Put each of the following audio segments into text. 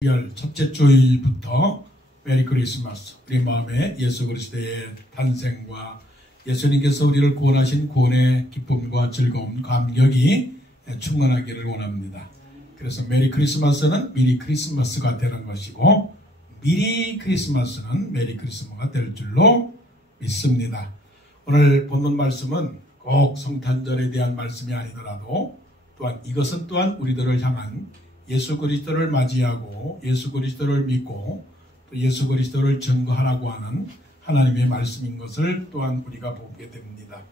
12월 첫째 주일부터 메리 크리스마스, 우리 마음에 예수 그리스도의 탄생과 예수님께서 우리를 구원하신 구원의 기쁨과 즐거움, 감격이 충만하기를 원합니다. 그래서 메리 크리스마스는 미리 크리스마스가 되는 것이고, 미리 크리스마스는 메리 크리스마스가 될 줄로 믿습니다. 오늘 본문 말씀은 꼭 성탄절에 대한 말씀이 아니더라도 또한 이것은 또한 우리들을 향한 예수 그리스도를 맞이하고 예수 그리스도를 믿고 또 예수 그리스도를 증거하라고 하는 하나님의 말씀인 것을 또한 우리가 보게 됩니다.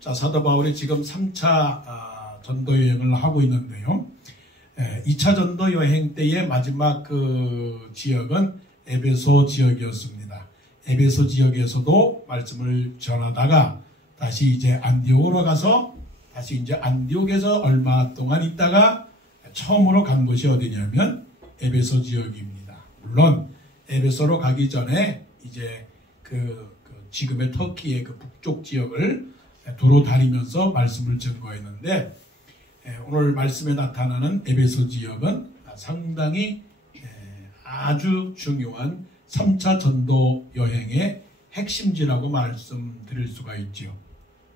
자, 사도 바울이 지금 3차 전도 여행을 하고 있는데요. 2차 전도 여행 때의 마지막 그 지역은 에베소 지역이었습니다. 에베소 지역에서도 말씀을 전하다가 다시 이제 안디옥으로 가서 다시 이제 안디옥에서 얼마 동안 있다가 처음으로 간 곳이 어디냐면 에베소 지역입니다. 물론 에베소로 가기 전에 이제 그 지금의 터키의 그 북쪽 지역을 두루 다니면서 말씀을 증거했는데, 오늘 말씀에 나타나는 에베소 지역은 상당히 아주 중요한 3차 전도 여행의 핵심지라고 말씀드릴 수가 있죠.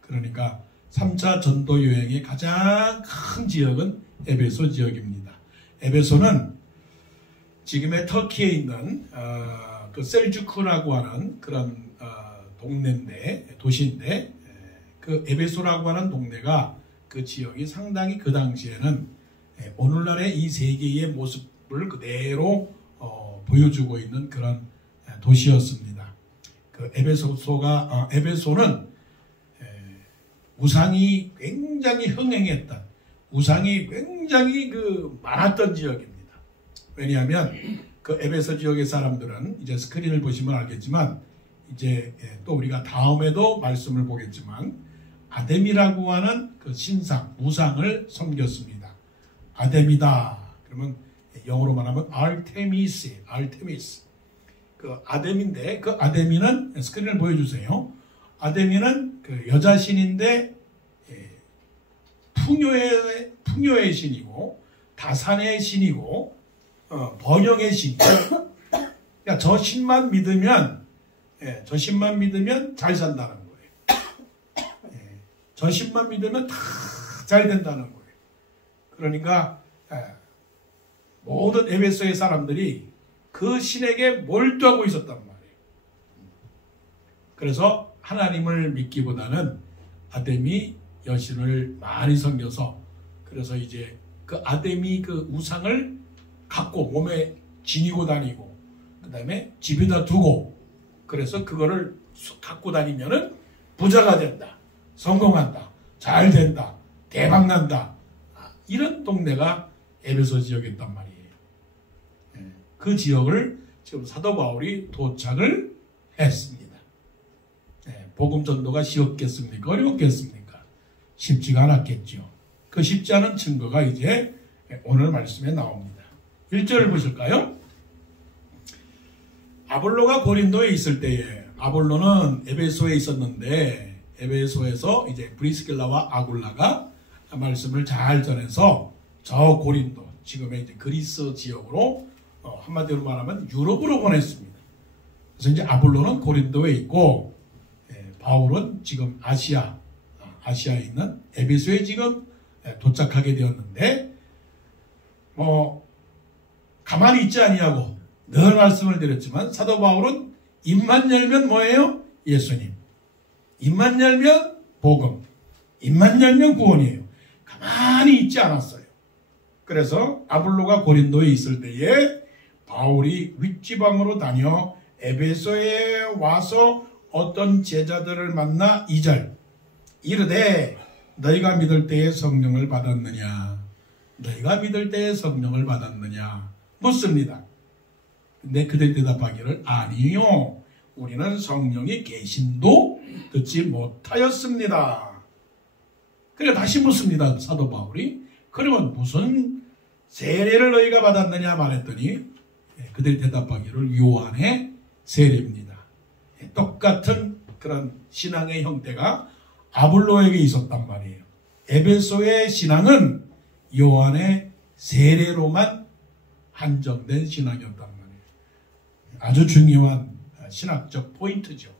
그러니까 3차 전도 여행의 가장 큰 지역은 에베소 지역입니다. 에베소는 지금의 터키에 있는 그 셀주크라고 하는 그런 도시인데, 그 에베소라고 하는 동네가 그 지역이 상당히 그 당시에는 오늘날의 이 세계의 모습을 그대로 보여주고 있는 그런 도시였습니다. 그 에베소는 우상이 굉장히 흥행했던, 우상이 굉장히 많았던 지역입니다. 왜냐하면 그 에베소 지역의 사람들은 이제 스크린을 보시면 알겠지만, 이제 또 우리가 다음에도 말씀을 보겠지만 아데미라고 하는 그 신상, 우상을 섬겼습니다. 아데미다 그러면 영어로 말하면 아르테미스. 그 아데미인데, 그 아데미는 스크린을 보여주세요. 아데미는 그 여자 신인데 풍요의 신이고 다산의 신이고 번영의 신이고, 그러니까 저 신만 믿으면 잘 산다는 거예요. 저 신만 믿으면 다 잘 된다는 거예요. 그러니까 모든 에베소의 사람들이 그 신에게 몰두하고 있었단 말이에요. 그래서 하나님을 믿기보다는 아데미 여신을 많이 섬겨서, 그래서 이제 그 아데미 그 우상을 갖고 몸에 지니고 다니고, 그 다음에 집에다 두고, 그래서 그거를 갖고 다니면은 부자가 된다, 성공한다, 잘 된다, 대박 난다, 이런 동네가 에베소 지역이었단 말이에요. 그 지역을 지금 사도 바울이 도착을 했습니다. 복음 전도가 쉬웠겠습니까? 어려웠겠습니까? 쉽지가 않았겠죠. 그 쉽지 않은 증거가 이제 오늘 말씀에 나옵니다. 1절을 보실까요? 아볼로가 고린도에 있을 때에, 아볼로는 에베소에 있었는데 에베소에서 이제 브리스길라와 아굴라가 말씀을 잘 전해서 저 고린도, 지금의 이제 그리스 지역으로 한마디로 말하면 유럽으로 보냈습니다. 그래서 이제 아볼로는 고린도에 있고, 바울은 지금 아시아에 있는 에베소에 지금 도착하게 되었는데, 가만히 있지 아니하고 늘 말씀을 드렸지만 사도 바울은 입만 열면 뭐예요? 예수님. 입만 열면 복음. 입만 열면 구원이에요. 가만히 있지 않았어요. 그래서 아볼로가 고린도에 있을 때에 바울이 윗지방으로 다녀 에베소에 와서 어떤 제자들을 만나 2절 이르되 너희가 믿을 때에 성령을 받았느냐? 너희가 믿을 때에 성령을 받았느냐? 묻습니다. 근데 그들 대답하기를 아니요, 우리는 성령이 계심도 듣지 못하였습니다. 그래 다시 묻습니다. 사도 바울이. 그러면 무슨 세례를 너희가 받았느냐 말했더니 그들이 대답하기를 요한의 세례입니다. 똑같은 그런 신앙의 형태가 아볼로에게 있었단 말이에요. 에베소의 신앙은 요한의 세례로만 한정된 신앙이었단 말이에요. 아주 중요한 신학적 포인트죠.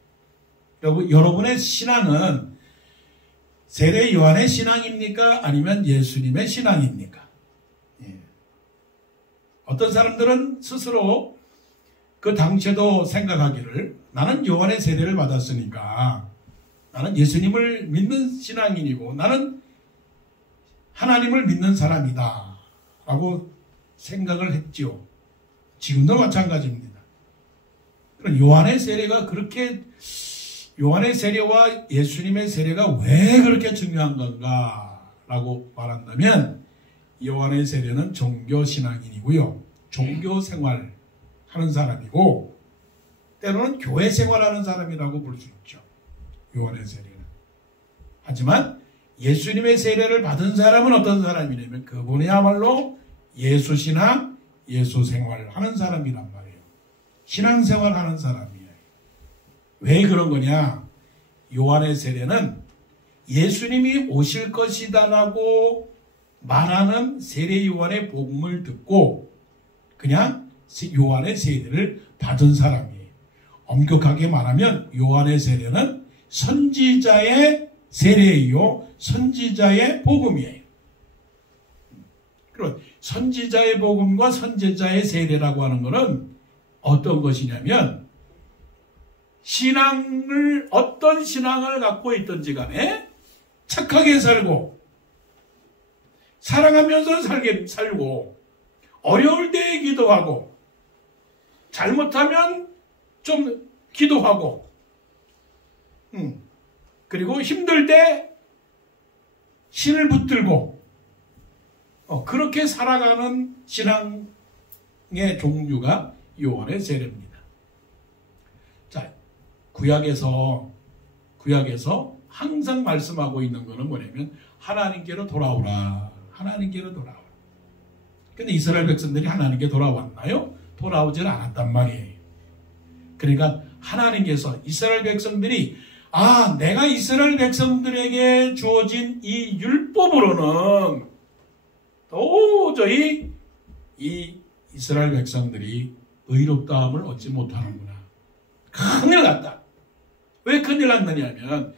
여러분의 신앙은 세례 요한의 신앙입니까? 아니면 예수님의 신앙입니까? 예. 어떤 사람들은 스스로 그 당시에도 생각하기를 나는 요한의 세례를 받았으니까 나는 예수님을 믿는 신앙인이고 나는 하나님을 믿는 사람이다 라고 생각을 했지요. 지금도 마찬가지입니다. 그럼 요한의 세례가 그렇게 요한의 세례와 예수님의 세례가 왜 그렇게 중요한 건가 라고 말한다면 요한의 세례는 종교신앙인이고요. 종교생활 하는 사람이고 때로는 교회 생활하는 사람이라고 볼 수 있죠. 요한의 세례는. 하지만 예수님의 세례를 받은 사람은 어떤 사람이냐면 그분이야말로 예수신앙, 예수생활 하는 사람이란 말이에요. 신앙생활 하는 사람이에요. 왜 그런 거냐? 요한의 세례는 예수님이 오실 것이다라고 말하는 세례 요한의 복음을 듣고 그냥 요한의 세례를 받은 사람이에요. 엄격하게 말하면 요한의 세례는 선지자의 세례이요 선지자의 복음이에요. 그리고 선지자의 복음과 선지자의 세례라고 하는 것은 어떤 것이냐면 신앙을 어떤 신앙을 갖고 있든지 간에 착하게 살고 사랑하면서 살고 어려울 때 기도하고 잘못하면 좀 기도하고 그리고 힘들 때 신을 붙들고 그렇게 살아가는 신앙의 종류가 요한의 세례입니다. 자, 구약에서 항상 말씀하고 있는 것은 뭐냐면 하나님께로 돌아오라. 하나님께로 돌아오라. 근데 이스라엘 백성들이 하나님께 돌아왔나요? 돌아오질 않았단 말이에요. 그러니까 하나님께서 이스라엘 백성들이 내가 이스라엘 백성들에게 주어진 이 율법으로는 도저히 이 이스라엘 백성들이 의롭다함을 얻지 못하는구나. 큰일 났다. 왜 큰일 났느냐 하면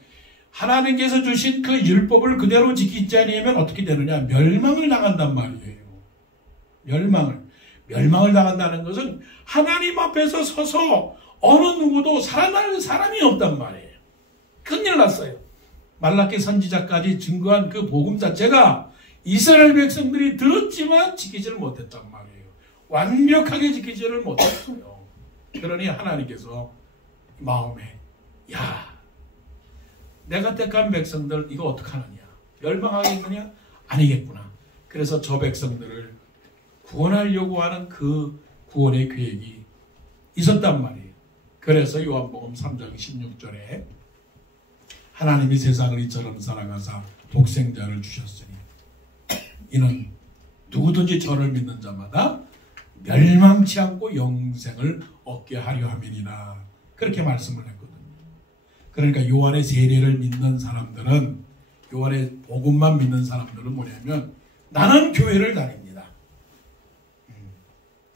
하나님께서 주신 그 율법을 그대로 지키지 않으면 어떻게 되느냐? 멸망을 당한단 말이에요. 멸망을 당한다는 것은 하나님 앞에서 서서 어느 누구도 살아날 사람이 없단 말이에요. 큰일 났어요. 말라기 선지자까지 증거한 그 복음 자체가 이스라엘 백성들이 들었지만 지키지를 못했단 말이에요. 완벽하게 지키지를 못했어요. 그러니 하나님께서 마음에 내가 택한 백성들 이거 어떡하느냐? 멸망하겠느냐? 아니겠구나. 그래서 저 백성들을 구원하려고 하는 그 구원의 계획이 있었단 말이에요. 그래서 요한복음 3장 16절에 하나님이 세상을 이처럼 사랑하사 독생자를 주셨으니 이는 누구든지 저를 믿는 자마다 멸망치 않고 영생을 얻게 하려 함이니라. 그렇게 말씀을 했거든요. 그러니까 요한의 세례를 믿는 사람들은 요한의 복음만 믿는 사람들은 뭐냐면 나는 교회를 다닙니다.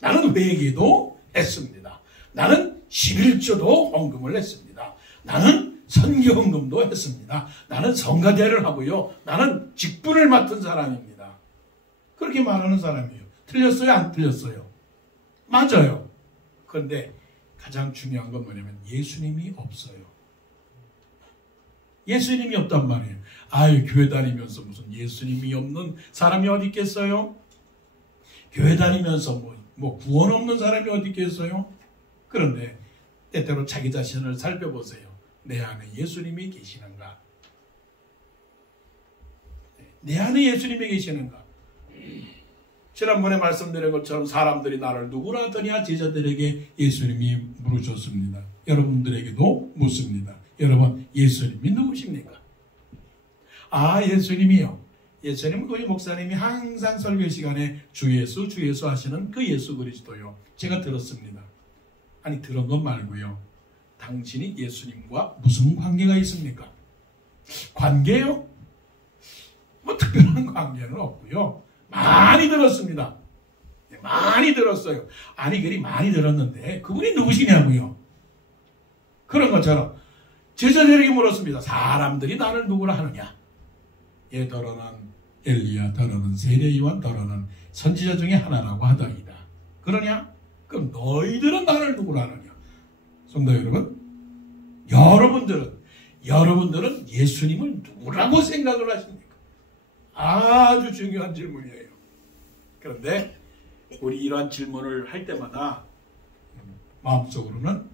나는 회개도 했습니다. 나는 11조도 헌금을 했습니다. 나는 선교헌금도 했습니다. 나는 성가대를 하고요. 나는 직분을 맡은 사람입니다. 그렇게 말하는 사람이에요. 틀렸어요? 안 틀렸어요? 맞아요. 그런데 가장 중요한 건 뭐냐면 예수님이 없어요. 예수님이 없단 말이에요. 교회 다니면서 무슨 예수님이 없는 사람이 어디 있겠어요? 교회 다니면서 뭐 구원 없는 사람이 어디 있겠어요? 그런데 때때로 자기 자신을 살펴보세요. 내 안에 예수님이 계시는가? 내 안에 예수님이 계시는가? 지난번에 말씀드린 것처럼 사람들이 나를 누구라 하더냐 제자들에게 예수님이 물으셨습니다. 여러분들에게도 묻습니다. 여러분 예수님이 누구십니까? 예수님이요. 예수님은 우리 목사님이 항상 설교 시간에 주 예수 하시는 그 예수 그리스도요. 제가 들었습니다. 아니 들은 것 말고요. 당신이 예수님과 무슨 관계가 있습니까? 관계요? 뭐 특별한 관계는 없고요. 많이 들었습니다. 많이 들었어요. 아니 그리 많이 들었는데 그분이 누구시냐고요. 그런 것처럼 제자들에게 물었습니다. 사람들이 나를 누구라 하느냐. 더러는 엘리야, 더러는 세례요한, 더러는 선지자 중에 하나라고 하더이다. 그러냐? 그럼 너희들은 나를 누구라 하느냐. 성도 여러분, 여러분들은 예수님을 누구라고 생각을 하십니까? 아주 중요한 질문이에요. 그런데 우리 이러한 질문을 할 때마다 마음속으로는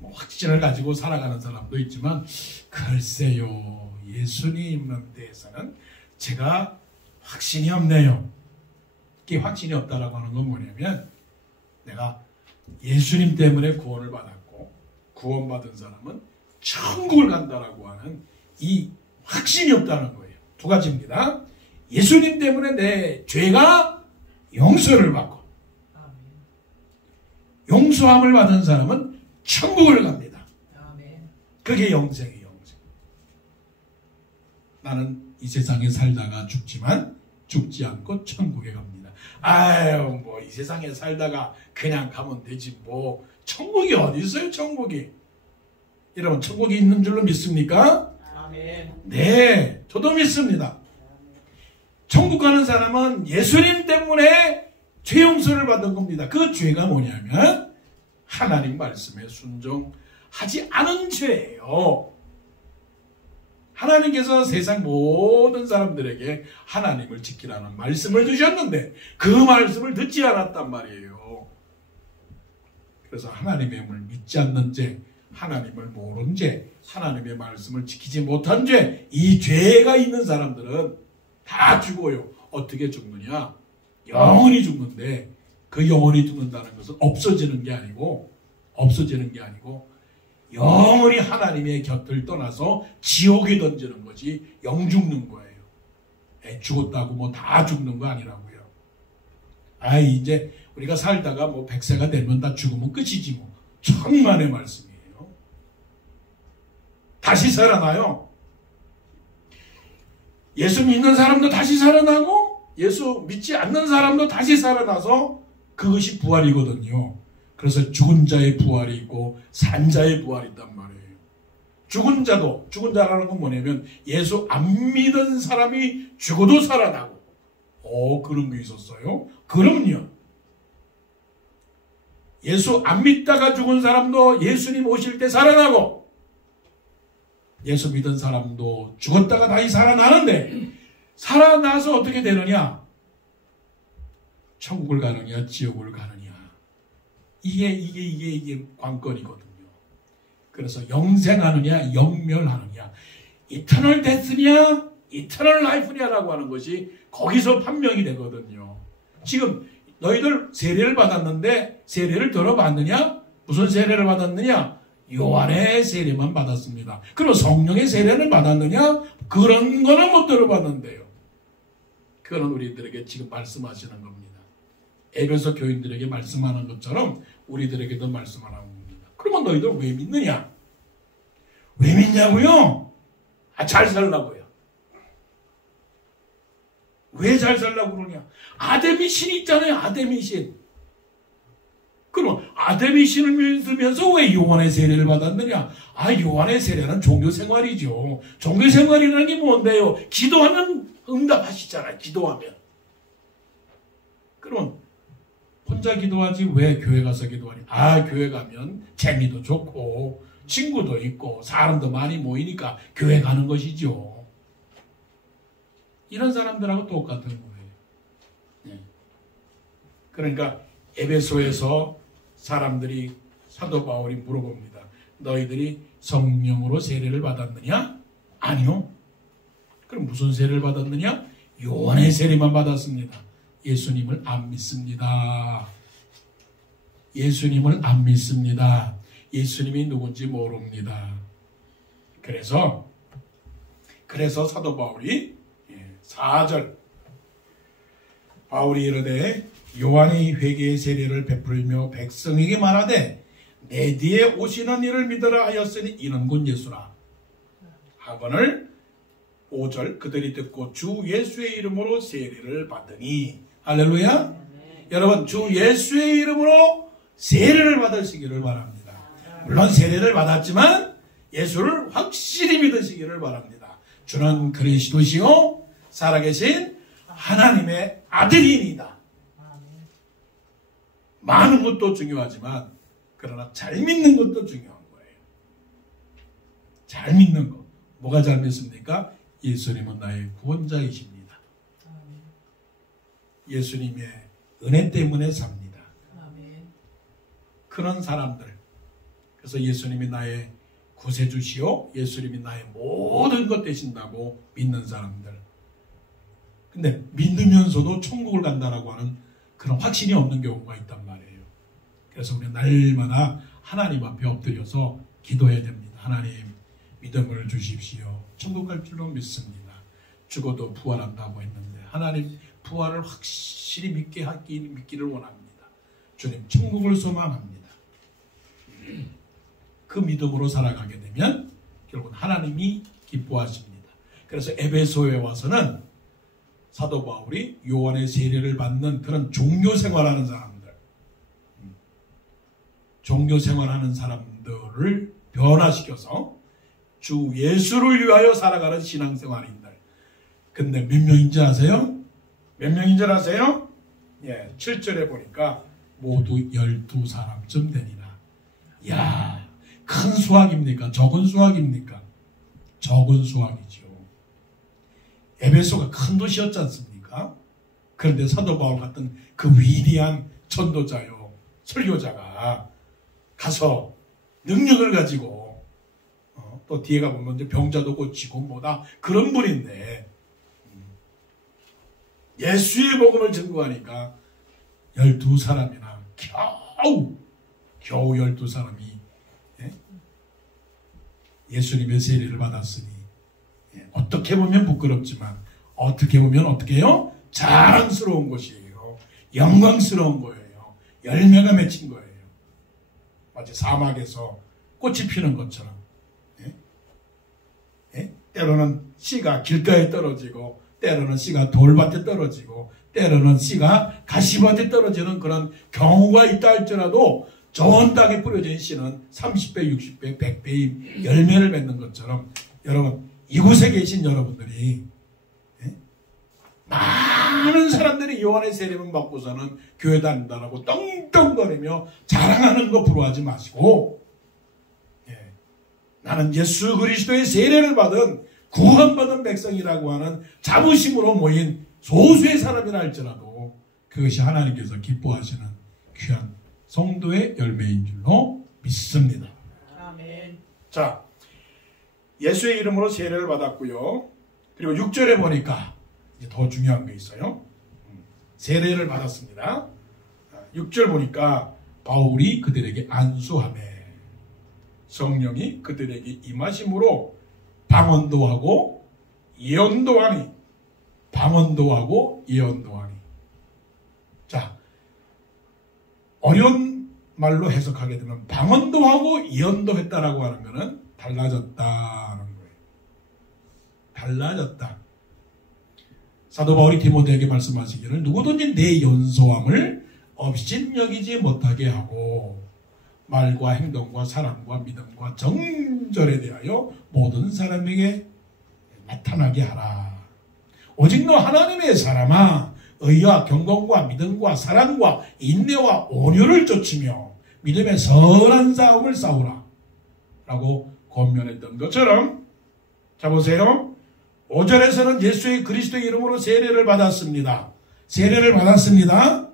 뭐 확신을 가지고 살아가는 사람도 있지만 글쎄요, 예수님에 대해서는 제가 확신이 없네요. 이게 확신이 없다라고 하는 건 뭐냐면 내가 예수님 때문에 구원을 받았고 구원받은 사람은 천국을 간다라고 하는 이 확신이 없다는 거예요. 두 가지입니다. 예수님 때문에 내 죄가 용서를 받고 용서함을 받은 사람은 천국을 갑니다. 그게 영생이에요. 영생. 나는 이 세상에 살다가 죽지만 죽지 않고 천국에 갑니다. 아유, 뭐 이 세상에 살다가 그냥 가면 되지 뭐 천국이 어디 있어요? 천국이. 여러분 천국이 있는 줄로 믿습니까? 아멘. 네, 저도 믿습니다. 천국 가는 사람은 예수님 때문에 죄 용서를 받은 겁니다. 그 죄가 뭐냐면 하나님 말씀에 순종하지 않은 죄예요. 하나님께서 세상 모든 사람들에게 하나님을 지키라는 말씀을 주셨는데 그 말씀을 듣지 않았단 말이에요. 그래서 하나님의 힘을 믿지 않는 죄, 하나님을 모른 죄, 하나님의 말씀을 지키지 못한 죄, 이 죄가 있는 사람들은 다 죽어요. 어떻게 죽느냐? 영원히 죽는데 그 영원히 죽는다는 것은 없어지는 게 아니고 영원히 하나님의 곁을 떠나서 지옥에 던지는 거지 영 죽는 거예요. 죽었다고 뭐 다 죽는 거 아니라고요. 이제 우리가 살다가 뭐 100세가 되면 다 죽으면 끝이지 뭐. 천만의 말씀이에요. 다시 살아나요. 예수 믿는 사람도 다시 살아나고 예수 믿지 않는 사람도 다시 살아나서 그것이 부활이거든요. 그래서 죽은 자의 부활이 있고 산 자의 부활이 있단 말이에요. 죽은 자라는 건 뭐냐면 예수 안 믿은 사람이 죽어도 살아나고. 그런 게 있었어요? 그럼요. 예수 안 믿다가 죽은 사람도 예수님 오실 때 살아나고 예수 믿은 사람도 죽었다가 다시 살아나는데 살아나서 어떻게 되느냐? 천국을 가느냐 지옥을 가느냐. 이게 관건이거든요. 그래서 영생하느냐 영멸하느냐 이터널 데스냐 이터널 라이프냐라고 하는 것이 거기서 판명이 되거든요. 지금 너희들 세례를 받았는데 세례를 들어봤느냐? 무슨 세례를 받았느냐? 요한의 세례만 받았습니다. 그럼 성령의 세례를 받았느냐? 그런 거는 못 들어봤는데요. 그거는 우리들에게 지금 말씀하시는 겁니다. 에베소 교인들에게 말씀하는 것처럼 우리들에게도 말씀하는 겁니다. 그러면 너희들 왜 믿느냐? 왜 믿냐고요? 잘 살라고요. 왜 잘 살라고 그러냐? 아데미 신이 있잖아요. 아데미 신. 그럼 아데미 신을 믿으면서 왜 요한의 세례를 받았느냐? 요한의 세례는 종교생활이죠. 종교생활이라는 게 뭔데요? 기도하면 응답하시잖아요. 기도하면. 그럼 혼자 기도하지 왜 교회 가서 기도하니? 교회 가면 재미도 좋고 친구도 있고 사람도 많이 모이니까 교회 가는 것이죠. 이런 사람들하고 똑같은 거예요. 네. 그러니까 에베소에서 사람들이 사도 바울이 물어봅니다. 너희들이 성령으로 세례를 받았느냐? 아니요. 그럼 무슨 세례를 받았느냐? 요한의 세례만 받았습니다. 예수님을 안 믿습니다. 예수님을 안 믿습니다. 예수님이 누군지 모릅니다. 그래서 사도 바울이 4절 바울이 이르되 요한이 회개의 세례를 베풀며 백성에게 말하되 내 뒤에 오시는 이를 믿으라 하였으니 이는 곧 예수라 하거늘 5절 그들이 듣고 주 예수의 이름으로 세례를 받으니 할렐루야. 여러분 주 예수의 이름으로 세례를 받으시기를 바랍니다. 물론 세례를 받았지만 예수를 확실히 믿으시기를 바랍니다. 주는 그리스도시요 살아계신 하나님의 아들이니다. 많은 것도 중요하지만 그러나 잘 믿는 것도 중요한 거예요. 잘 믿는 것. 뭐가 잘 믿습니까? 예수님은 나의 구원자이십니다. 예수님의 은혜 때문에 삽니다. 그런 사람들. 그래서 예수님이 나의 구세주시요 예수님이 나의 모든 것 되신다고 믿는 사람들. 근데 믿으면서도 천국을 간다라고 하는 그런 확신이 없는 경우가 있단 말이에요. 그래서 우리는 날마다 하나님 앞에 엎드려서 기도해야 됩니다. 하나님 믿음을 주십시오. 천국 갈 줄로 믿습니다. 죽어도 부활한다고 했는데 하나님 부활을 확실히 믿기를 원합니다. 주님 천국을 소망합니다. 그 믿음으로 살아가게 되면 결국 하나님이 기뻐하십니다. 그래서 에베소에 와서는 사도 바울이 요한의 세례를 받는 그런 종교 생활하는 사람들, 종교 생활하는 사람들을 변화시켜서 주 예수를 위하여 살아가는 신앙생활인들. 근데 몇 명인지 아세요? 몇 명인 줄 아세요? 예, 7절에 보니까 모두 12사람쯤 되니라. 이야, 큰 수확입니까? 적은 수확입니까? 적은 수확이죠. 에베소가 큰 도시였지 않습니까? 그런데 사도 바울 같은 그 위대한 전도자요, 설교자가 가서 능력을 가지고 또 뒤에 가보면 이제 병자도 고치고 뭐다 그런 분인데 예수의 복음을 증거하니까 12사람이나 겨우 12사람이 예수님의 세례를 받았으니 어떻게 보면 부끄럽지만 어떻게 보면 어떻게 해요? 자랑스러운 것이에요. 영광스러운 거예요. 열매가 맺힌 거예요. 마치 사막에서 꽃이 피는 것처럼 때로는 씨가 길가에 떨어지고 때로는 씨가 돌밭에 떨어지고 때로는 씨가 가시밭에 떨어지는 그런 경우가 있다 할지라도 좋은 땅에 뿌려진 씨는 30배, 60배, 100배의 열매를 맺는 것처럼 여러분 이곳에 계신 여러분들이 많은 사람들이 요한의 세례를 받고서는 교회 다닌다라고 떵떵거리며 자랑하는 거 부러워하지 마시고 나는 예수 그리스도의 세례를 받은 구원받은 백성이라고 하는 자부심으로 모인 소수의 사람이라 할지라도 그것이 하나님께서 기뻐하시는 귀한 성도의 열매인 줄로 믿습니다. 아멘. 자, 예수의 이름으로 세례를 받았고요. 그리고 6절에 보니까 이제 더 중요한 게 있어요. 세례를 받았습니다. 6절 보니까 바울이 그들에게 안수하매 성령이 그들에게 임하심으로 방언도 하고 예언도 하니 방언도 하고 예언도 하니. 자, 어려운 말로 해석하게 되면 방언도 하고 예언도 했다라고 하는 것은 달라졌다는 거예요. 달라졌다. 사도 바울이 디모데에게 말씀하시기를 누구든지 내 연소함을 업신여기지 못하게 하고 말과 행동과 사랑과 믿음과 정절에 대하여 모든 사람에게 나타나게 하라. 오직 너 하나님의 사람아 의와 경건과 믿음과 사랑과 인내와 온유를 좇으며 믿음의 선한 싸움을 싸우라 라고 권면했던 것처럼 자 보세요. 5절에서는 예수의 그리스도의 이름으로 세례를 받았습니다. 세례를 받았습니다.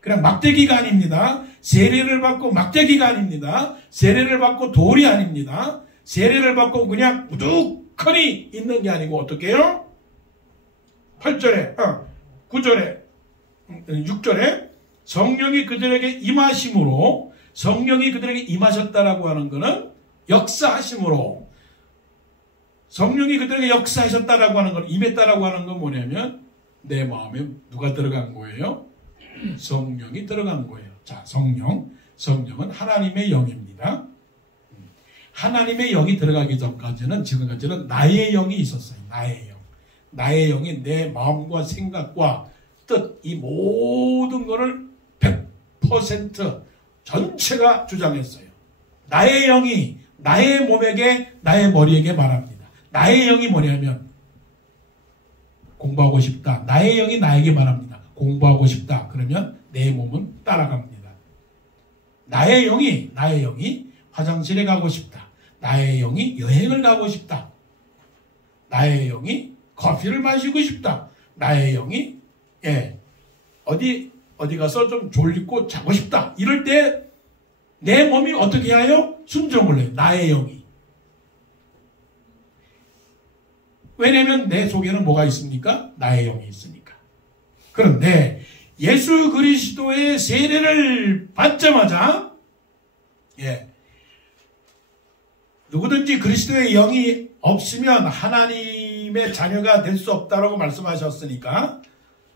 그냥 막대기가 아닙니다. 세례를 받고 막대기가 아닙니다. 세례를 받고 돌이 아닙니다. 세례를 받고 그냥 우두커니 있는 게 아니고 어떻게 해요? 8절에 9절에 6절에 성령이 그들에게 임하심으로 성령이 그들에게 임하셨다라고 하는 것은 역사하심으로 성령이 그들에게 역사하셨다라고 하는 건 임했다라고 하는 건 뭐냐면 내 마음에 누가 들어간 거예요? 성령이 들어간 거예요. 자, 성령은 하나님의 영입니다. 하나님의 영이 들어가기 전까지는 지금까지는 나의 영이 있었어요. 나의 영. 나의 영이 내 마음과 생각과 뜻, 이 모든 것을 100% 전체가 주장했어요. 나의 영이 나의 몸에게, 나의 머리에게 말합니다. 나의 영이 뭐냐면 공부하고 싶다. 나의 영이 나에게 말합니다. 공부하고 싶다. 그러면 내 몸은 따라갑니다. 나의 영이 화장실에 가고 싶다. 나의 영이 여행을 가고 싶다. 나의 영이 커피를 마시고 싶다. 나의 영이 어디 가서 좀 졸리고 자고 싶다. 이럴 때 내 몸이 어떻게 하여? 순종을 해요. 나의 영이. 왜냐하면 내 속에는 뭐가 있습니까? 나의 영이 있으니까. 그런데 예수 그리스도의 세례를 받자마자 누구든지 그리스도의 영이 없으면 하나님의 자녀가 될 수 없다라고 말씀하셨으니까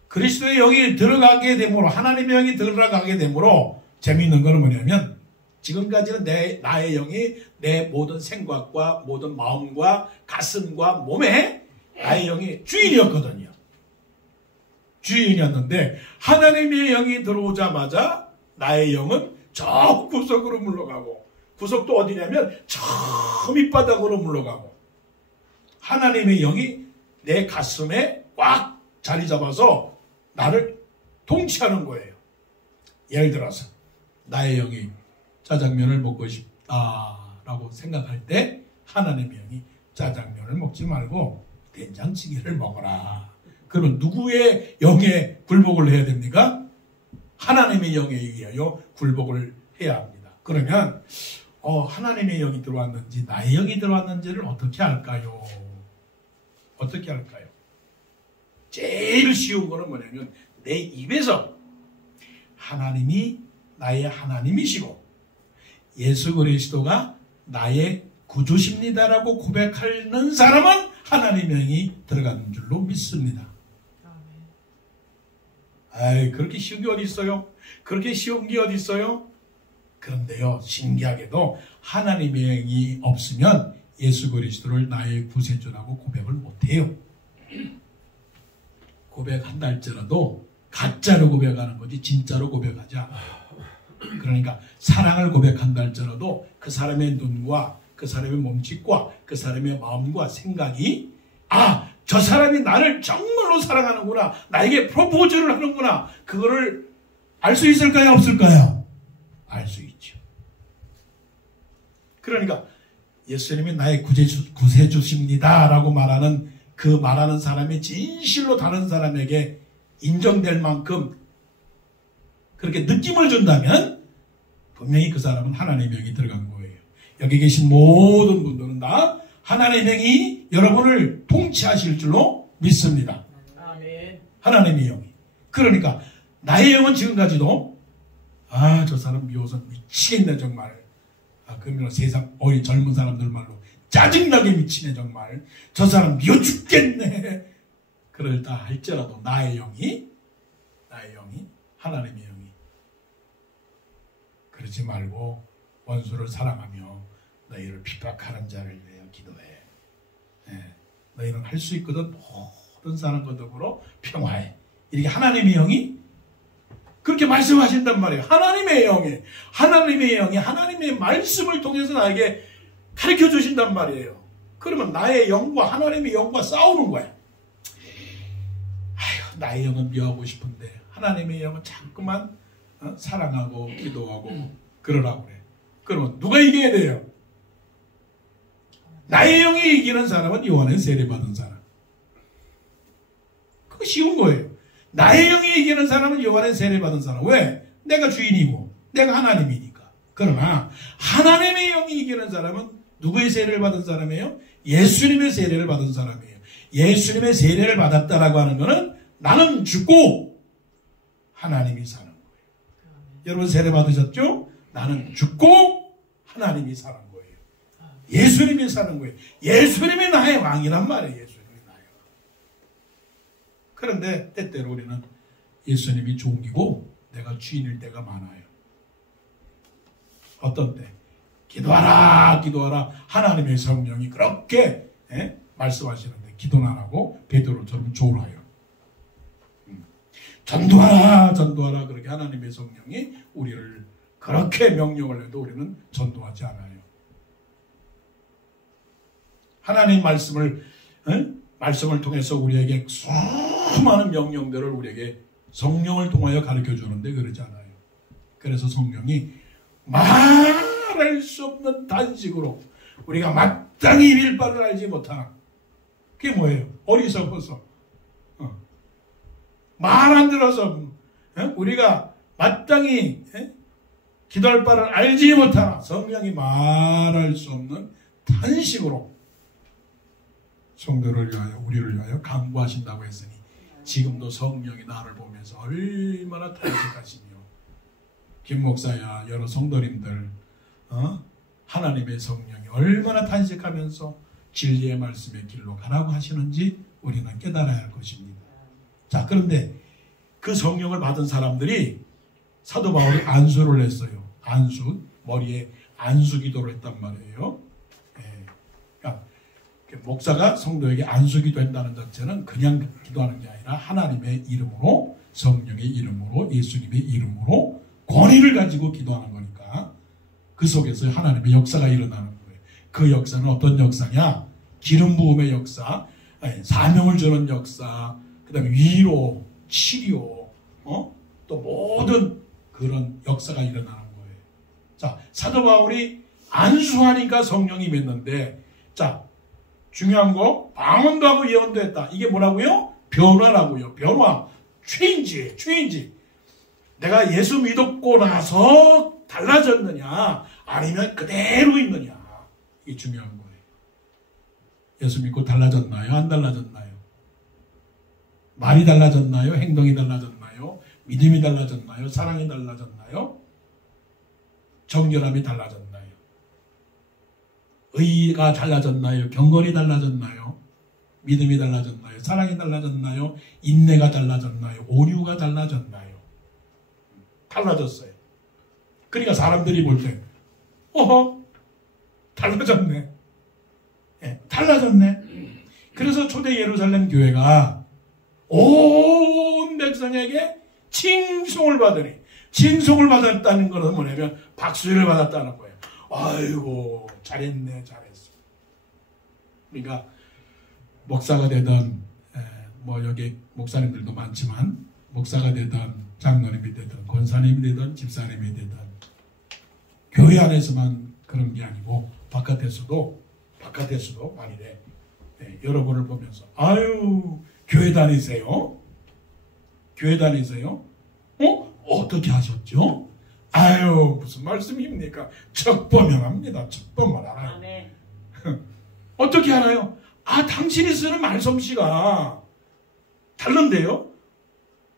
그리스도의 영이 들어가게 되므로, 하나님의 영이 들어가게 되므로 재미있는 것은 뭐냐면 지금까지는 나의 영이 내 모든 생각과 모든 마음과 가슴과 몸에 나의 영이 주인이었거든요. 주인이었는데 하나님의 영이 들어오자마자 나의 영은 저 구석으로 물러가고, 구석도 어디냐면 저 밑바닥으로 물러가고, 하나님의 영이 내 가슴에 꽉 자리 잡아서 나를 통치하는 거예요. 예를 들어서 나의 영이 짜장면을 먹고 싶다라고 생각할 때 하나님의 영이 짜장면을 먹지 말고 된장찌개를 먹어라. 그러면 누구의 영에 굴복을 해야 됩니까? 하나님의 영에 의하여 굴복을 해야 합니다. 그러면 하나님의 영이 들어왔는지 나의 영이 들어왔는지를 어떻게 할까요? 어떻게 할까요? 제일 쉬운 거는 뭐냐면 내 입에서 하나님이 나의 하나님이시고 예수 그리스도가 나의 구주십니다라고 고백하는 사람은 하나님의 영이 들어가는 줄로 믿습니다. 그렇게 쉬운 게 어디 있어요? 그렇게 쉬운 게 어디 있어요? 그런데요, 신기하게도 하나님의 영이 없으면 예수 그리스도를 나의 구세주라고 고백을 못해요. 고백한다 할지라도 가짜로 고백하는 거지 진짜로 고백하지 않아요. 그러니까 사랑을 고백한다 할지라도 그 사람의 눈과 그 사람의 몸짓과 그 사람의 마음과 생각이 저 사람이 나를 정말로 사랑하는구나, 나에게 프로포즈를 하는구나, 그거를 알 수 있을까요? 없을까요? 알 수 있죠. 그러니까 예수님이 나의 구세주십니다 라고 말하는 그 말하는 사람이 진실로 다른 사람에게 인정될 만큼 그렇게 느낌을 준다면 분명히 그 사람은 하나님의 영이 들어간 거예요. 여기 계신 모든 분들은 다 하나님의 영이 여러분을 통치하실 줄로 믿습니다. 아멘. 하나님의 영이. 그러니까 나의 영은 지금까지도 저 사람 미워서 미치겠네 정말. 그러면 세상 젊은 사람들 말로 짜증나게 미치네 정말. 저 사람 미워 죽겠네. 그럴다 할지라도 나의 영이 하나님의 영이 그러지 말고 원수를 사랑하며 너희를 핍박하는 자를 위하여 기도해. 너희는 할 수 있거든. 모든 사람과 더불어 평화해. 이렇게 하나님의 영이 그렇게 말씀하신단 말이에요. 하나님의 영이 하나님의 말씀을 통해서 나에게 가르쳐 주신단 말이에요. 그러면 나의 영과 하나님의 영과 싸우는 거야. 나의 영은 미워하고 싶은데 하나님의 영은 자꾸만 사랑하고 기도하고 그러라고 그래. 그러면 누가 이겨야 돼요? 나의 영이 이기는 사람은 요한의 세례받은 사람. 그거 쉬운 거예요. 나의 영이 이기는 사람은 요한의 세례받은 사람. 왜? 내가 주인이고 내가 하나님이니까. 그러나 하나님의 영이 이기는 사람은 누구의 세례를 받은 사람이에요? 예수님의 세례를 받은 사람이에요. 예수님의 세례를 받았다라고 하는 것은 나는 죽고 하나님이 사는 거예요. 여러분 세례 받으셨죠? 나는 죽고 하나님이 사는 거예요. 예수님이 사는 거예요. 예수님이 나의 왕이란 말이에요. 예수님이 나의 왕. 그런데 때때로 우리는 예수님이 종이고 내가 주인일 때가 많아요. 어떤 때? 기도하라 기도하라 하나님의 성령이 그렇게 말씀하시는데 기도는 안 하고 베드로처럼 졸아요. 전도하라 전도하라 그렇게 하나님의 성령이 우리를 그렇게 명령을 해도 우리는 전도하지 않아요. 하나님 말씀을 통해서 우리에게 수많은 명령들을 우리에게 성령을 통하여 가르쳐 주는데 그러지 않아요. 그래서 성령이 말할 수 없는 단식으로 우리가 마땅히 이를 바를 알지 못하나, 그게 뭐예요? 어리석어서 말 안 들어서 우리가 마땅히 기도할 바를 알지 못하나, 성령이 말할 수 없는 단식으로 성도를 위하여 우리를 위하여 간구하신다고 했으니 지금도 성령이 나를 보면서 얼마나 탄식하시며, 김 목사야 여러 성도님들 하나님의 성령이 얼마나 탄식하면서 진리의 말씀의 길로 가라고 하시는지 우리는 깨달아야 할 것입니다. 자, 그런데 그 성령을 받은 사람들이 사도 바울이 안수를 했어요. 안수, 머리에 안수 기도를 했단 말이에요. 그러니까 목사가 성도에게 안수기도 한다는 자체는 그냥 기도하는 게 아니라 하나님의 이름으로, 성령의 이름으로, 예수님의 이름으로 권위를 가지고 기도하는 거니까 그 속에서 하나님의 역사가 일어나는 거예요. 그 역사는 어떤 역사냐? 기름 부음의 역사, 사명을 주는 역사, 그 다음에 위로, 치료, 또 모든 그런 역사가 일어나는 거예요. 자, 사도 바울이 안수하니까 성령이 맺는데, 자, 중요한 거, 방언도 하고 예언도 했다. 이게 뭐라고요? 변화라고요. 변화. 체인지. 내가 예수 믿었고 나서 달라졌느냐, 아니면 그대로 있느냐. 이게 중요한 거예요. 예수 믿고 달라졌나요? 안 달라졌나요? 말이 달라졌나요? 행동이 달라졌나요? 믿음이 달라졌나요? 사랑이 달라졌나요? 정결함이 달라졌나요? 의가 달라졌나요? 경건이 달라졌나요? 믿음이 달라졌나요? 사랑이 달라졌나요? 인내가 달라졌나요? 온유가 달라졌나요? 달라졌어요. 그러니까 사람들이 볼 때 달라졌네. 달라졌네. 그래서 초대 예루살렘 교회가 온 백성에게 칭송을 받으니, 칭송을 받았다는 것은 뭐냐면 박수를 받았다는 거예요. 아이고 잘했네, 잘했어. 그러니까 목사가 되던 여기 목사님들도 많지만, 목사가 되던 장로님이 되던 권사님이 되던 집사님이 되던 교회 안에서만 그런 게 아니고 바깥에서도 말이래. 여러분을 보면서 아유 교회 다니세요? 교회 다니세요? 어떻게 하셨죠? 아유 무슨 말씀입니까? 척범명합니다. 척범을 알아요. 네. 어떻게 알아요? 당신이 쓰는 말솜씨가 다른데요?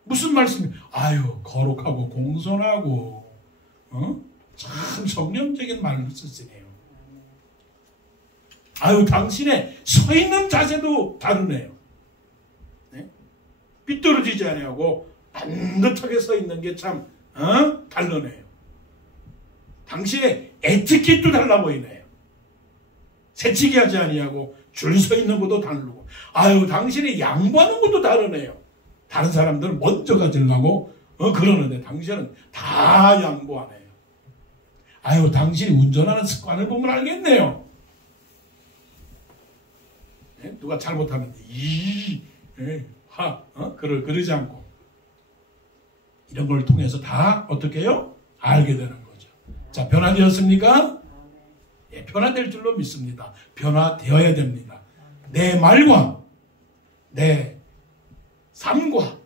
무슨 말씀이? 아유 거룩하고 공손하고 참 성령적인 말을 쓰시네요. 아유 당신의 서 있는 자세도 다르네요. 네? 삐뚤어지지 아니하고 반듯하게 서 있는 게 참 다르네요. 당신의 에티켓도 달라 보이네요. 새치기 하지 아니하고 줄 서 있는 것도 다르고, 아유 당신이 양보하는 것도 다르네요. 다른 사람들은 먼저 가지려고 그러는데 당신은 다 양보하네요. 아유 당신이 운전하는 습관을 보면 알겠네요. 네? 누가 잘못하면 그러지 않고 이런 걸 통해서 다 어떻게 해요? 알게 되는 거죠. 자, 변화되었습니까? 예, 변화될 줄로 믿습니다. 변화되어야 됩니다. 내 말과 내 삶과,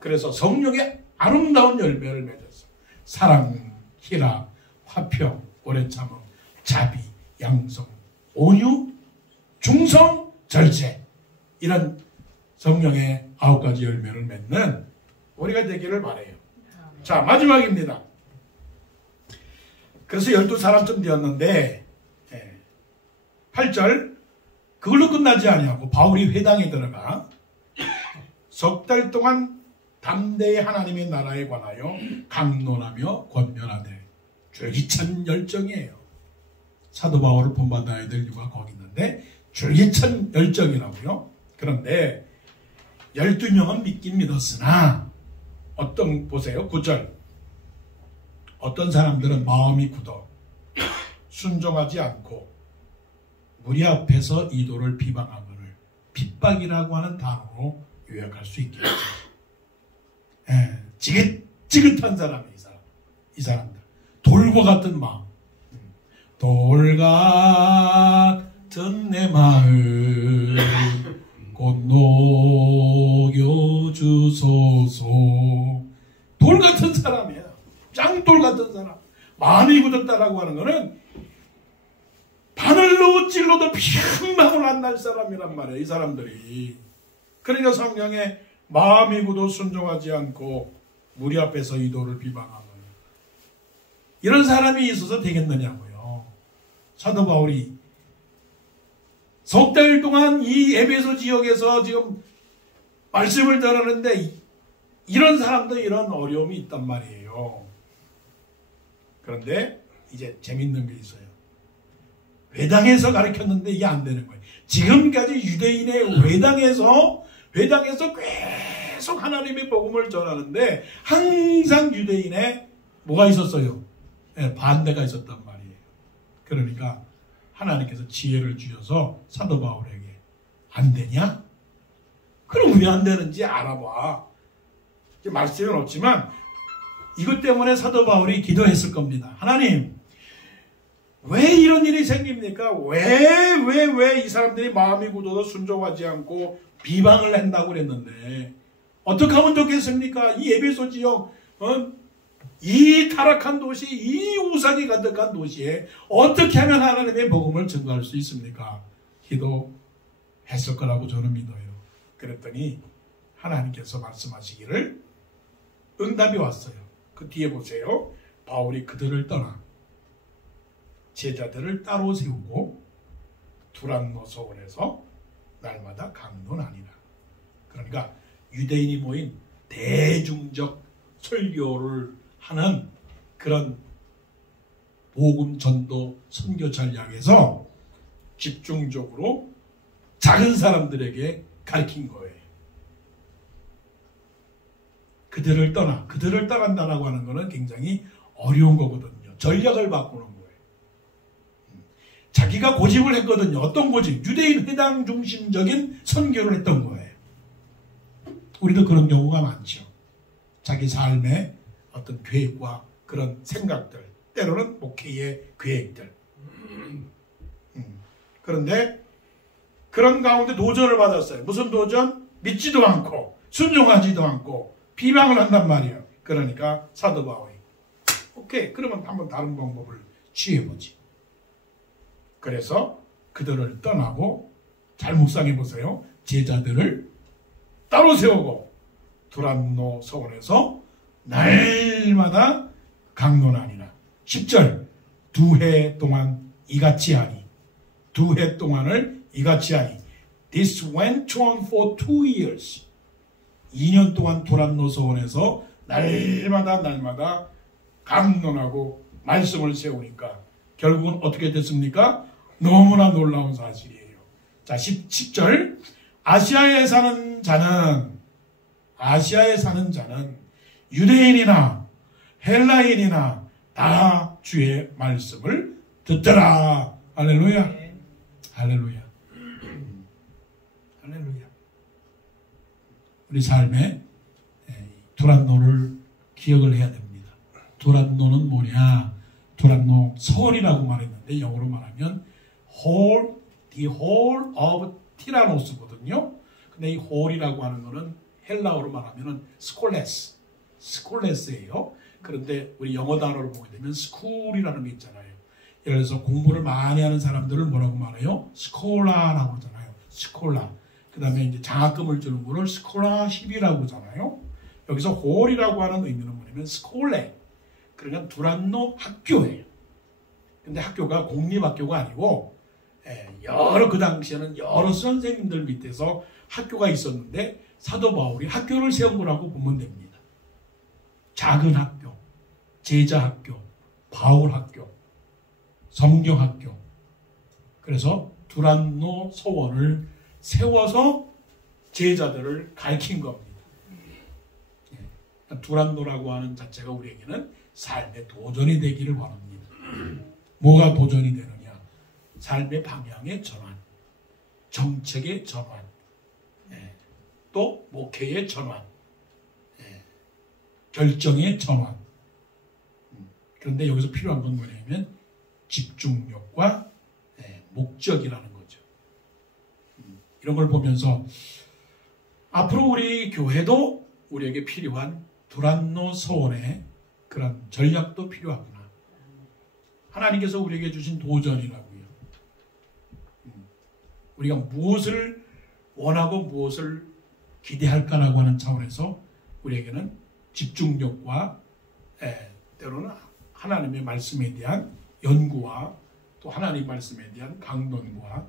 그래서 성령의 아름다운 열매를 맺어서 사랑, 희락, 화평, 오래 참음, 자비, 양성, 온유, 중성, 절제, 이런 성령의 9가지 열매를 맺는 우리가 되기를 바라요. 자, 마지막입니다. 그래서 12사람쯤 되었는데 8절, 그걸로 끝나지 아니하고 바울이 회당에 들어가 석 달 동안 담대히 하나님의 나라에 관하여 강론하며 권면하되, 줄기찬 열정이에요. 사도 바울을 본받아야 될 이유가 거기 있는데 줄기찬 열정이라고요. 그런데 12명은 믿긴 믿었으나 보세요. 9절. 어떤 사람들은 마음이 굳어 순종하지 않고 무리 앞에서 이도를 비방하거늘. 핍박이라고 하는 단어로 요약할 수 있겠죠. 지긋지긋한 사람이 이 사람들. 돌과 같은 마음. 돌 같은 내 마음 곧 녹여주소서. 돌 같은 사람이야. 짱돌 같은 사람. 마음이 굳었다라고 하는 거는 바늘로 찔러도 피 한 방울 안 날 사람이란 말이에요. 이 사람들이. 그러니까 성경에 마음이 굳어 순종하지 않고 무리 앞에서 이도를 비방하는 이런 사람이 있어서 되겠느냐고요. 사도 바울이 석 달 동안 이 에베소 지역에서 지금 말씀을 전하는데 이런 사람도 이런 어려움이 있단 말이에요. 그런데 이제 재밌는 게 있어요. 회당에서 가르쳤는데 이게 안 되는 거예요. 지금까지 유대인의 회당에서 계속 하나님의 복음을 전하는데 항상 유대인의 뭐가 있었어요? 반대가 있었단 말이에요. 그러니까 하나님께서 지혜를 주셔서 사도 바울에게 안 되냐? 그럼 왜 안 되는지 알아봐. 말씀은 없지만 이것 때문에 사도 바울이 기도했을 겁니다. 하나님, 왜 이런 일이 생깁니까? 왜 이 사람들이 마음이 굳어서 순종하지 않고 비방을 한다고 그랬는데 어떻게 하면 좋겠습니까? 이 에베소 지역 이 타락한 도시, 이 우상이 가득한 도시에 어떻게 하면 하나님의 복음을 증거할 수 있습니까? 기도했을 거라고 저는 믿어요. 그랬더니 하나님께서 말씀하시기를 응답이 왔어요. 그 뒤에 보세요. 바울이 그들을 떠나 제자들을 따로 세우고 두란노 서원에서 날마다 강론하니라. 그러니까 유대인이 모인 대중적 설교를 하는 그런 복음 전도 선교 전략에서 집중적으로 작은 사람들에게 가르친 거예요. 그들을 떠난다라고 하는 것은 굉장히 어려운 거거든요. 전략을 바꾸는 거예요. 자기가 고집을 했거든요. 어떤 고집? 유대인 회당 중심적인 선교를 했던 거예요. 우리도 그런 경우가 많죠. 자기 삶의 어떤 계획과 그런 생각들, 때로는 목회의 계획들. 그런데 그런 가운데 도전을 받았어요. 무슨 도전? 믿지도 않고 순종하지도 않고 비방을 한단 말이에요. 그러니까 사도 바울이 오케이, 그러면 한번 다른 방법을 취해보지. 그래서 그들을 떠나고 잘 묵상해 보세요. 제자들을 따로 세우고 두란노 서원에서 날마다 강론하니라. 10절 2해 동안 이같이 하니 2해 동안을 이같이 하니 This went on for 2 years. 2년 동안 두란노 서원에서 날마다 강론하고 말씀을 세우니까 결국은 어떻게 됐습니까? 너무나 놀라운 사실이에요. 자, 10절 아시아에 사는 자는 유대인이나 헬라인이나 다 주의 말씀을 듣더라. 할렐루야. 할렐루야. 할렐루야. 우리 삶에 두란노를 기억을 해야 됩니다. 두란노는 뭐냐? 두란노 서원이라고 말했는데 영어로 말하면 the whole of 티라노스거든요. 근데 이 whole이라고 하는 거는 헬라어로 말하면 스콜레스예요. 그런데 우리 영어 단어로 보게 되면 school이라는 게 있잖아요. 예를 들어서 공부를 많이 하는 사람들을 뭐라고 말해요? 스콜라라고 하잖아요. 스콜라. 그 다음에 이제 장학금을 주는 거를 스콜라십이라고 하잖아요. 여기서 홀이라고 하는 의미는 뭐냐면 스콜레. 그러니까 두란노 학교예요. 근데 학교가 공립학교가 아니고 그 당시에는 여러 선생님들 밑에서 학교가 있었는데 사도 바울이 학교를 세운 거라고 보면 됩니다. 작은 학교, 제자 학교, 바울 학교, 성경 학교. 그래서 두란노 서원을 세워서 제자들을 가르친 겁니다. 두란노라고 하는 자체가 우리에게는 삶의 도전이 되기를 원합니다. 뭐가 도전이 되느냐? 삶의 방향의 전환, 정책의 전환, 또 목회의 전환, 결정의 전환. 그런데 여기서 필요한 건 뭐냐면 집중력과 목적이라는 거죠. 이런 걸 보면서 앞으로 우리 교회도 우리에게 필요한 두란노 소원의 그런 전략도 필요하구나. 하나님께서 우리에게 주신 도전이라고요. 우리가 무엇을 원하고 무엇을 기대할까라고 하는 차원에서 우리에게는 집중력과 때로는 하나님의 말씀에 대한 연구와 또 하나님 말씀에 대한 강론과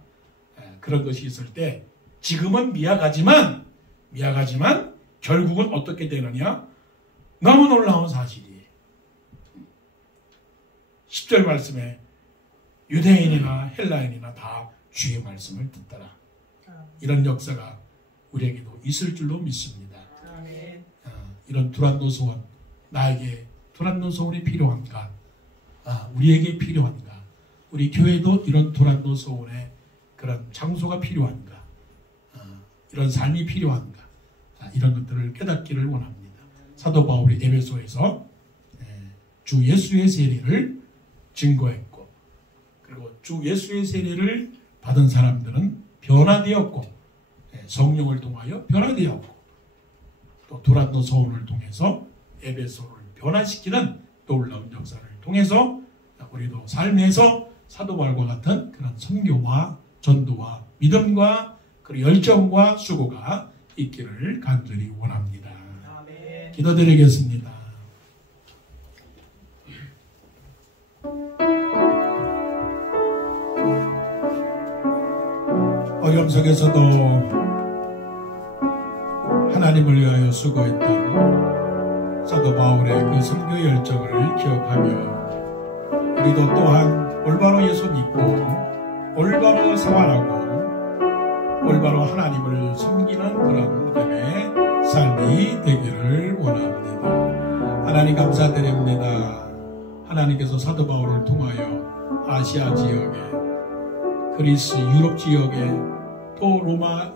그런 것이 있을 때 지금은 미약하지만 결국은 어떻게 되느냐? 너무 놀라운 사실이에요. 10절 말씀에 유대인이나 헬라인이나 다 주의 말씀을 듣더라. 이런 역사가 우리에게도 있을 줄로 믿습니다. 이런 두란노 소원, 나에게 두란노 소원이 필요한가? 우리에게 필요한가? 우리 교회도 이런 두란노 소원의 그런 장소가 필요한가? 이런 삶이 필요한가? 이런 것들을 깨닫기를 원합니다. 사도 바울이 에베소에서 주 예수의 세례를 증거했고, 그리고 주 예수의 세례를 받은 사람들은 변화되었고, 성령을 통하여 변화되었고, 또 두란노 소원을 통해서 에베소를 변화시키는 놀라운 역사를 통해서 우리도 삶에서 사도 바울과 같은 그런 선교와 전도와 믿음과 그리고 열정과 수고가 있기를 간절히 원합니다. 아멘. 기도드리겠습니다. 어려움 속에서도 하나님을 위하여 수고했던 사도 바울의 그 선교 열정을 기억하며 우리도 또한 올바로 예수 믿고 올바로 생활하고 올바로 하나님을 섬기는 그런 믿음의 삶이 되기를 원합니다. 하나님 감사드립니다. 하나님께서 사도 바울을 통하여 아시아 지역에, 그리스 유럽 지역에, 또 로마